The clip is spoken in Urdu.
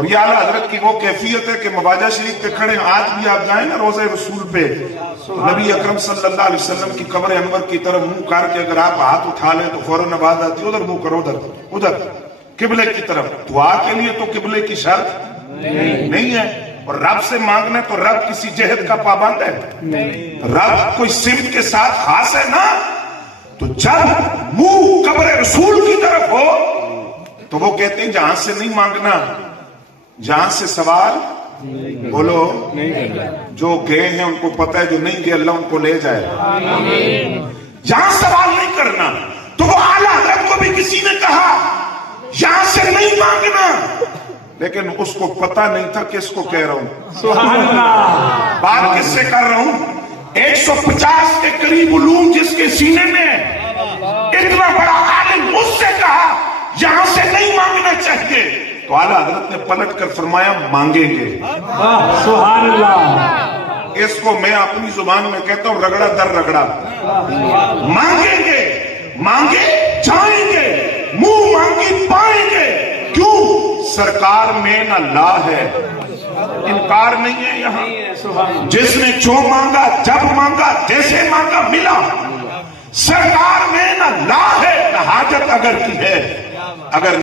اور یہ اعلیٰ حضرت کی وہ کیفیت ہے کہ مواجہ شریف پہ کھڑے آج بھی آپ جائیں نا روضہ رسول پہ، نبی اکرم صلی اللہ علیہ وسلم کی قبر انور کی طرف منہ کر کے اگر آپ ہاتھ اٹھا لیں تو فوراً آواز آتی ہے ادھر منہ کرو، ادھر قبلے کی طرف۔ دعا کے لیے تو قبلے کی شرط نہیں ہے، اور رب سے مانگنا تو رب کسی جہد کا پابند ہے، رب کوئی سمت کے ساتھ خاص ہے نا۔ تو جب منہ قبر رسول کی طرف ہو تو وہ کہتے ہیں جہاں سے نہیں مانگنا، جہاں سے سوال بولو، جو گئے ہیں ان کو پتہ ہے، جو نہیں گئے اللہ ان کو لے جائے۔ جہاں سوال نہیں کرنا، تو وہ اعلیٰ حضرت کو بھی کسی نے کہا یہاں سے نہیں مانگنا، لیکن اس کو پتہ نہیں تھا کس کو کہہ رہا ہوں۔ سبحان اللہ۔ بات کس سے کر رہا ہوں؟ 150 کے قریب علوم جس کے سینے میں اتنا بڑا عالم، اس سے کہا یہاں سے نہیں مانگنا چاہیے، تو اعلیٰ حضرت نے پلٹ کر فرمایا مانگیں گے۔ سبحان اللہ۔ اس کو میں اپنی زبان میں کہتا ہوں رگڑا در رگڑا، مانگیں گے، مانگے جائیں گے، منہ مانگی پائیں گے۔ کیوں؟ سرکار میں نہ لا ہے، انکار نہیں ہے یہاں۔ جس نے جو مانگا، جب مانگا، جیسے مانگا ملا۔ سرکار میں نہ لا ہے، نہ حاجت اگر کی ہے، اگر